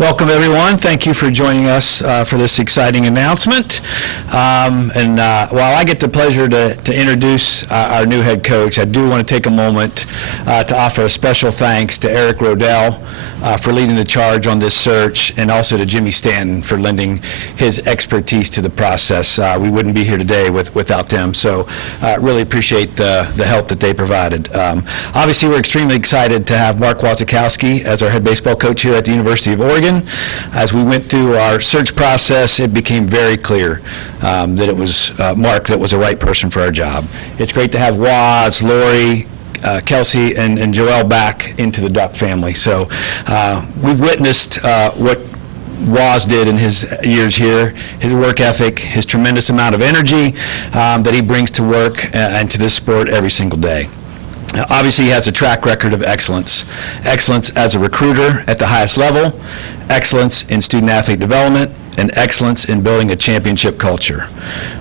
Welcome, everyone. Thank you for joining us for this exciting announcement. While I get the pleasure to introduce our new head coach, I do want to take a moment to offer a special thanks to Eric Rodell for leading the charge on this search, and also to Jimmy Stanton for lending his expertise to the process. We wouldn't be here today without them, so really appreciate the help that they provided. Obviously, we're extremely excited to have Mark Wasikowski as our head baseball coach here at the University of Oregon. As we went through our search process, it became very clear that it was Mark that was the right person for our job. It's great to have Waz, Lori, Kelsey, and Joelle back into the Duck family. So we've witnessed what Waz did in his years here, his work ethic, his tremendous amount of energy that he brings to work and to this sport every single day. Obviously, he has a track record of excellence. Excellence as a recruiter at the highest level, excellence in student-athlete development, and excellence in building a championship culture.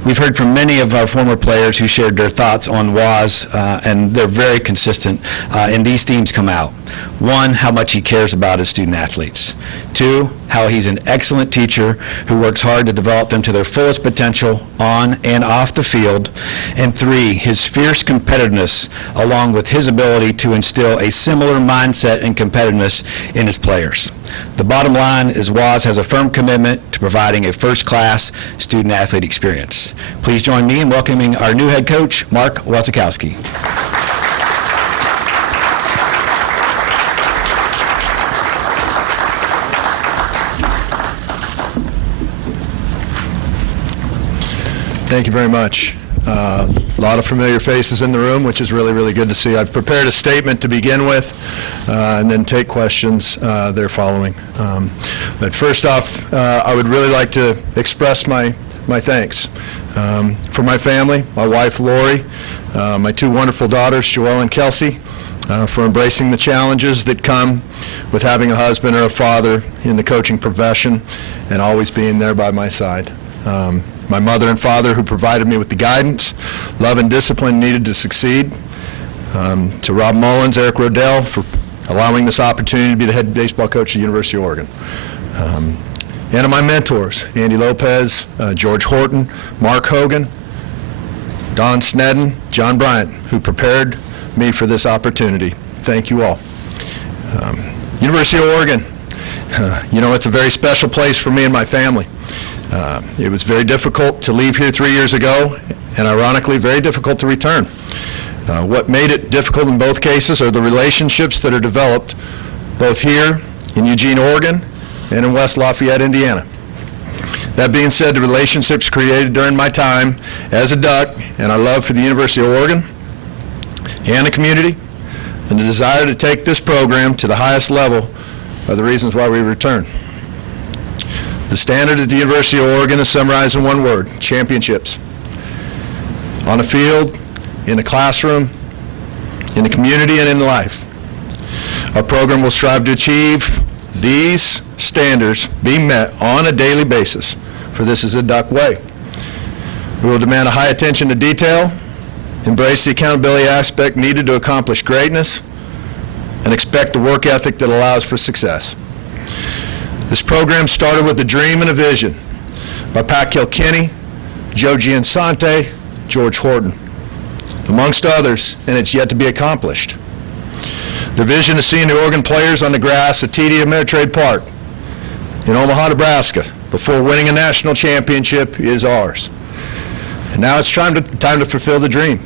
We've heard from many of our former players who shared their thoughts on Waz, and they're very consistent, and these themes come out. One, how much he cares about his student-athletes. Two, how he's an excellent teacher who works hard to develop them to their fullest potential on and off the field. And three, his fierce competitiveness, along with his ability to instill a similar mindset and competitiveness in his players. The bottom line is Waz has a firm commitment to providing a first-class student-athlete experience. Please join me in welcoming our new head coach, Mark Wasikowski. Thank you very much. A lot of familiar faces in the room, which is really, really good to see. I've prepared a statement to begin with, and then take questions there following. But first off, I would really like to express my thanks for my family, my wife Lori, my two wonderful daughters, Joelle and Kelsey, for embracing the challenges that come with having a husband or a father in the coaching profession and always being there by my side. My mother and father, who provided me with the guidance, love, and discipline needed to succeed. To Rob Mullins, Eric Rodell, for allowing this opportunity to be the head baseball coach at the University of Oregon. And to my mentors, Andy Lopez, George Horton, Mark Hogan, Don Snedden, John Bryant, who prepared me for this opportunity. Thank you all. University of Oregon, you know, it's a very special place for me and my family. It was very difficult to leave here 3 years ago, and ironically, very difficult to return. What made it difficult in both cases are the relationships that are developed both here in Eugene, Oregon, and in West Lafayette, Indiana. That being said, the relationships created during my time as a Duck and our love for the University of Oregon and the community, and the desire to take this program to the highest level are the reasons why we return. The standard at the University of Oregon is summarized in one word: championships. On the field, in the classroom, in the community, and in life. Our program will strive to achieve these standards being met on a daily basis, for this is a Duck way. We will demand a high attention to detail, embrace the accountability aspect needed to accomplish greatness, and expect a work ethic that allows for success. This program started with a dream and a vision by Pat Kilkenny, Joe Giansante, George Horton, amongst others, and it's yet to be accomplished. The vision of seeing the Oregon players on the grass at TD Ameritrade Park in Omaha, Nebraska, before winning a national championship is ours. And now it's time to fulfill the dream.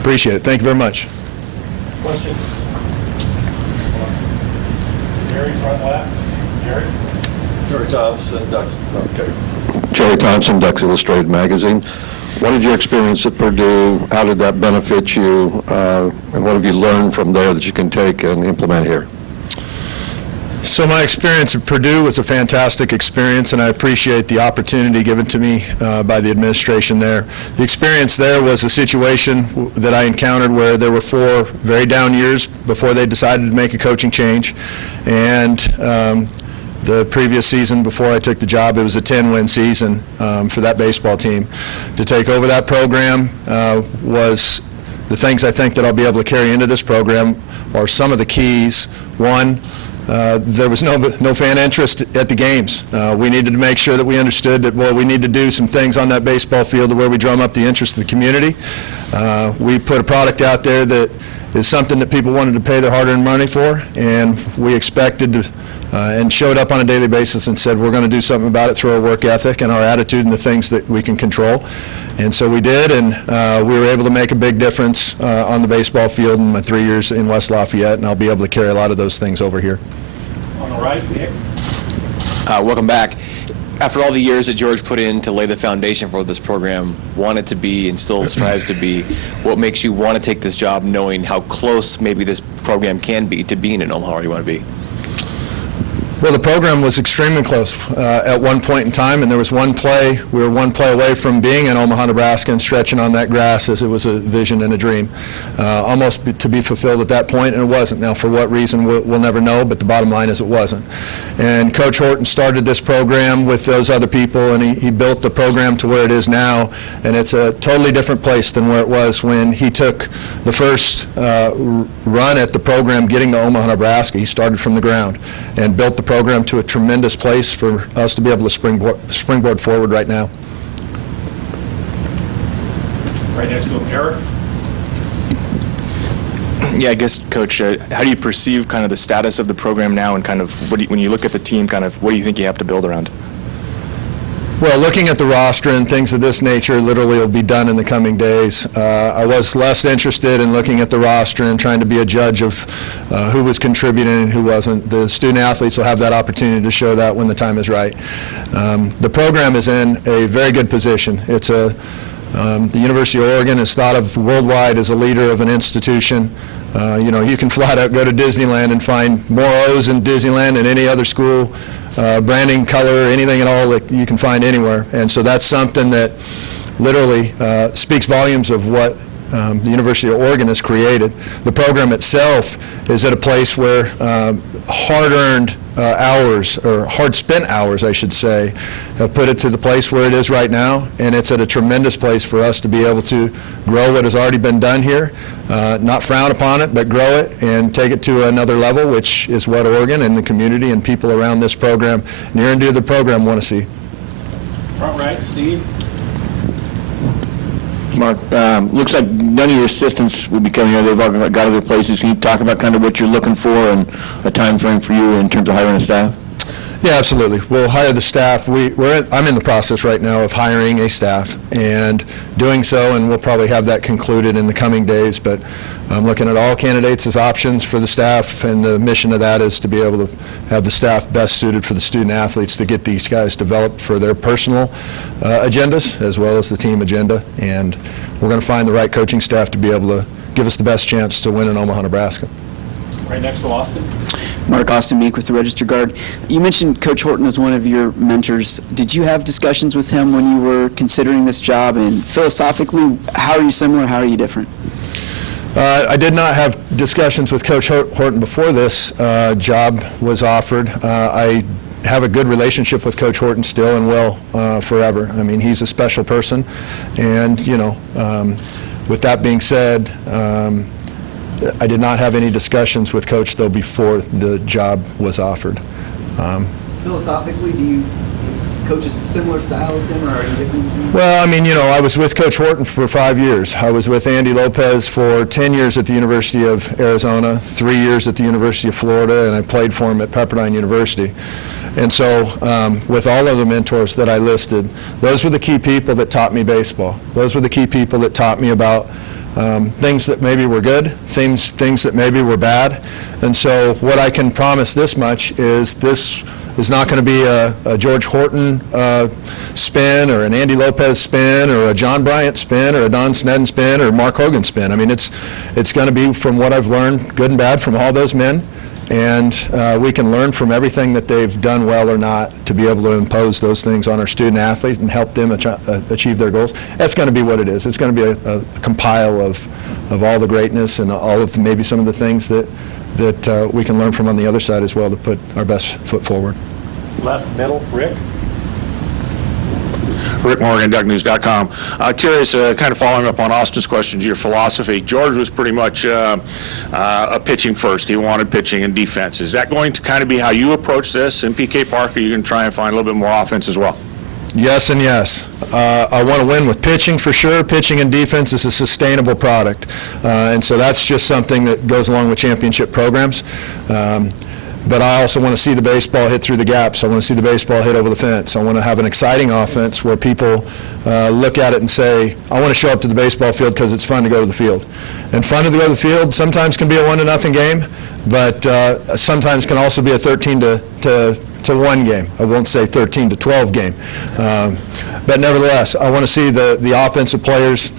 Appreciate it. Thank you very much. Questions? Jerry, front left. Jerry? Jerry Thompson, Ducks. Okay. Jerry Thompson, Ducks Illustrated Magazine. What did your experience at Purdue? How did that benefit you? And what have you learned from there that you can take and implement here? So my experience at Purdue was a fantastic experience, and I appreciate the opportunity given to me by the administration there. The experience there was a situation that I encountered where there were 4 very down years before they decided to make a coaching change, and the previous season before I took the job, it was a 10-win season for that baseball team. To take over that program was the things I think that I'll be able to carry into this program are some of the keys. One, there was no fan interest at the games. We needed to make sure that we understood that, well, we need to do some things on that baseball field to where we drum up the interest of the community. We put a product out there that is something that people wanted to pay their hard-earned money for, and we expected to, and showed up on a daily basis and said we're going to do something about it through our work ethic and our attitude and the things that we can control. And so we did, and we were able to make a big difference on the baseball field in my 3 years in West Lafayette, and I'll be able to carry a lot of those things over here. On the right, Nick. Welcome back. After all the years that George put in to lay the foundation for what this program wanted to be and still strives to be, what makes you want to take this job knowing how close maybe this program can be to being in Omaha where you want to be? Well, the program was extremely close at one point in time, and there was one play. We were one play away from being in Omaha, Nebraska, and stretching on that grass as it was a vision and a dream, almost to be fulfilled at that point, and it wasn't. Now, for what reason, we'll never know, but the bottom line is it wasn't. And Coach Horton started this program with those other people, and he built the program to where it is now, and it's a totally different place than where it was when he took the first run at the program getting to Omaha, Nebraska. He started from the ground and built the program to a tremendous place for us to be able to springboard forward right now. Right next to him, Eric. Yeah, I guess, Coach, how do you perceive kind of the status of the program now, and kind of when you look at the team, kind of what do you think you have to build around? Well, looking at the roster and things of this nature literally will be done in the coming days. I was less interested in looking at the roster and trying to be a judge of who was contributing and who wasn't. The student athletes will have that opportunity to show that when the time is right. The program is in a very good position. It's the University of Oregon is thought of worldwide as a leader of an institution. You know, you can flat out go to Disneyland and find more O's in Disneyland than any other school. Branding, color, anything at all that you can find anywhere. And so that's something that literally speaks volumes of what the University of Oregon has created. The program itself is at a place where hard-earned hours, or hard-spent hours, I should say, have put it to the place where it is right now, and it's at a tremendous place for us to be able to grow what has already been done here, not frown upon it, but grow it and take it to another level, which is what Oregon and the community and people around this program, near and dear to the program, want to see. Front right, Steve. Mark, looks like none of your assistants will be coming here. They've all got other places. Can you talk about kind of what you're looking for and a time frame for you in terms of hiring a staff? Yeah, absolutely. We'll hire the staff. I'm in the process right now of hiring a staff and doing so, and we'll probably have that concluded in the coming days. But I'm looking at all candidates as options for the staff, and the mission of that is to be able to have the staff best suited for the student athletes to get these guys developed for their personal agendas as well as the team agenda. And we're going to find the right coaching staff to be able to give us the best chance to win in Omaha, Nebraska. Right next to Austin. Mark, Austin Meek with the Register Guard. You mentioned Coach Horton as one of your mentors. Did you have discussions with him when you were considering this job? And philosophically, how are you similar, how are you different? I did not have discussions with Coach Horton before this job was offered. I have a good relationship with Coach Horton still and will forever. I mean, he's a special person. And, you know, with that being said, I did not have any discussions with Coach, though, before the job was offered. Philosophically, do you coach a similar style as him, or are you different? Well, I mean, you know, I was with Coach Horton for 5 years. I was with Andy Lopez for 10 years at the University of Arizona, 3 years at the University of Florida, and I played for him at Pepperdine University. And so with all of the mentors that I listed, those were the key people that taught me baseball. Those were the key people that taught me about things that maybe were good, things that maybe were bad. And so what I can promise this much is this is not going to be a George Horton spin or an Andy Lopez spin or a John Bryant spin or a Don Sneddon spin or Mark Hogan spin. I mean, it's going to be from what I've learned, good and bad, from all those men. And we can learn from everything that they've done well or not to be able to impose those things on our student athletes and help them achieve their goals. That's going to be what it is. It's going to be a compile of all the greatness and all of maybe some of the things that we can learn from on the other side as well to put our best foot forward. Left middle, Rick. Rick Morgan, DuckNews.com. Curious, kind of following up on Austin's questions, your philosophy. George was pretty much a pitching first. He wanted pitching and defense. Is that going to kind of be how you approach this in PK Park, or are you going to try and find a little bit more offense as well? Yes and yes. I want to win with pitching for sure. Pitching and defense is a sustainable product. And so that's just something that goes along with championship programs. But I also want to see the baseball hit through the gaps. I want to see the baseball hit over the fence. I want to have an exciting offense where people look at it and say, I want to show up to the baseball field because it's fun to go to the field. And fun to go to the field sometimes can be a 1-0 game, but sometimes can also be a 13-1 game. I won't say 13-12 game. But nevertheless, I want to see the offensive players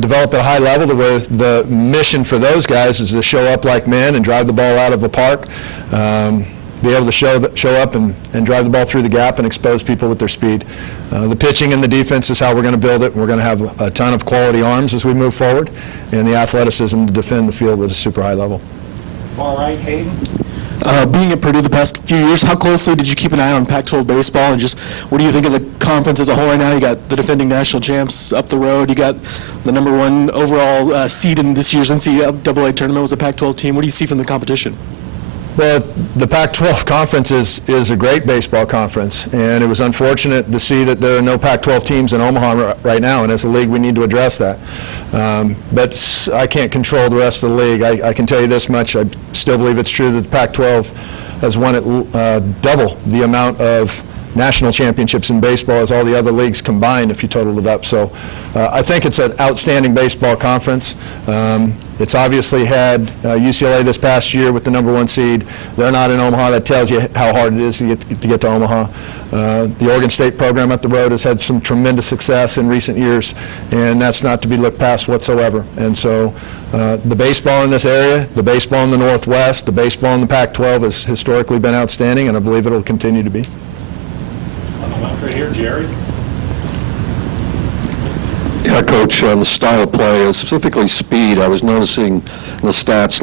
develop at a high level to where the mission for those guys is to show up like men and drive the ball out of the park, be able to show up and drive the ball through the gap and expose people with their speed. The pitching and the defense is how we're going to build it. We're going to have a ton of quality arms as we move forward, and the athleticism to defend the field at a super high level. Far right, Hayden. Being at Purdue the past few years, how closely did you keep an eye on Pac-12 baseball, and just what do you think of the conference as a whole right now? You got the defending national champs up the road. You got the #1 overall seed in this year's NCAA tournament was a Pac-12 team. What do you see from the competition? Well, the Pac-12 conference is a great baseball conference, and it was unfortunate to see that there are no Pac-12 teams in Omaha right now, and as a league we need to address that. But I can't control the rest of the league. I can tell you this much, I still believe it's true that the Pac-12 has won double the amount of national championships in baseball as all the other leagues combined if you totaled it up. So I think it's an outstanding baseball conference. It's obviously had UCLA this past year with the #1 seed. They're not in Omaha. That tells you how hard it is to get to Omaha. The Oregon State program up the road has had some tremendous success in recent years, and that's not to be looked past whatsoever. And so the baseball in this area, the baseball in the Northwest, the baseball in the Pac-12 has historically been outstanding, and I believe it will continue to be. On the left right here, Jerry. Yeah, Coach, on the style of play, specifically speed, I was noticing the stats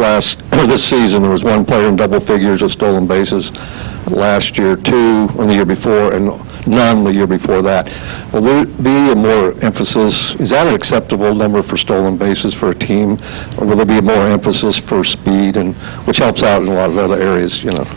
this season, there was one player in double figures of stolen bases last year, 2 in the year before, and none the year before that. Will there be a more emphasis, is that an acceptable number for stolen bases for a team, or will there be more emphasis for speed, and which helps out in a lot of other areas, you know?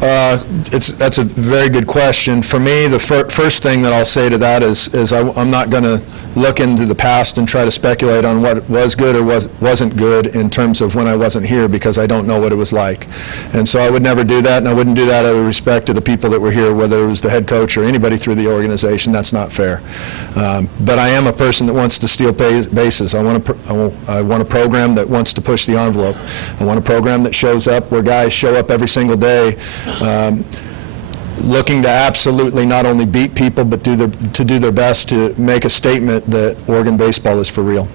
That's a very good question. For me, the first thing that I'll say to that is I'm not going to look into the past and try to speculate on what was good or wasn't good in terms of when I wasn't here, because I don't know what it was like. And so I would never do that, and I wouldn't do that out of respect to the people that were here, whether it was the head coach or anybody through the organization. That's not fair. But I am a person that wants to steal bases. I want a program that wants to push the envelope. I want a program that shows up where guys show up every single day looking to absolutely not only beat people, but to do their best to make a statement that Oregon baseball is for real.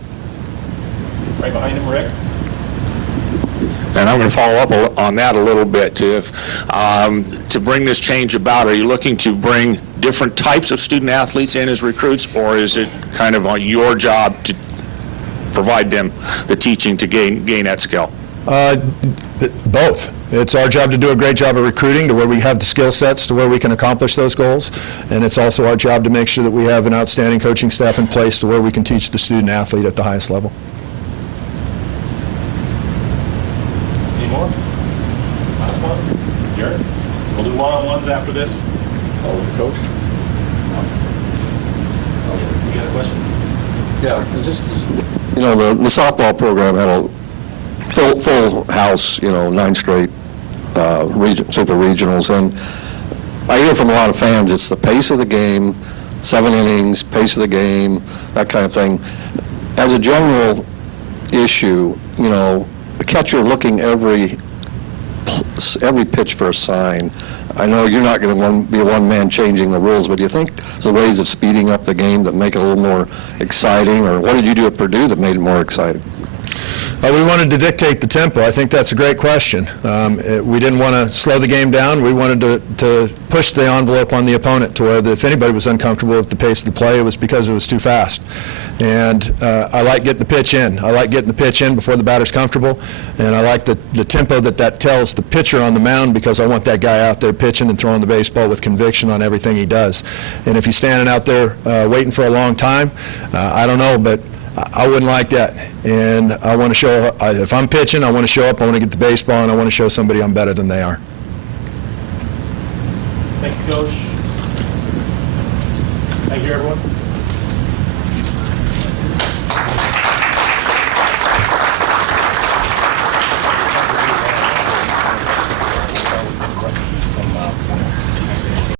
Right behind him, Rick. And I'm going to follow up on that a little bit. To bring this change about, are you looking to bring different types of student athletes in as recruits, or is it kind of your job to provide them the teaching to gain that skill? Both. It's our job to do a great job of recruiting to where we have the skill sets to where we can accomplish those goals, and it's also our job to make sure that we have an outstanding coaching staff in place to where we can teach the student athlete at the highest level. Any more? Last one? Jared? We'll do one-on-ones after this. Oh, with the coach? You got a question? Yeah, just, you know, the softball program had a full house, 9 straight super regionals, and I hear from a lot of fans it's the pace of the game, 7 innings, pace of the game, that kind of thing. As a general issue, the catcher looking every pitch for a sign. I know you're not going to be one man changing the rules, but do you think there's ways of speeding up the game that make it a little more exciting, or what did you do at Purdue that made it more exciting? We wanted to dictate the tempo. I think that's a great question. We didn't want to slow the game down. We wanted to push the envelope on the opponent to where if anybody was uncomfortable with the pace of the play, it was because it was too fast. And I like getting the pitch in. I like getting the pitch in before the batter's comfortable, and I like the tempo that tells the pitcher on the mound, because I want that guy out there pitching and throwing the baseball with conviction on everything he does. And if he's standing out there waiting for a long time, I don't know, but I wouldn't like that. And I want to show, if I'm pitching, I want to show up, I want to get the baseball, and I want to show somebody I'm better than they are. Thank you, Coach. Thank you, everyone.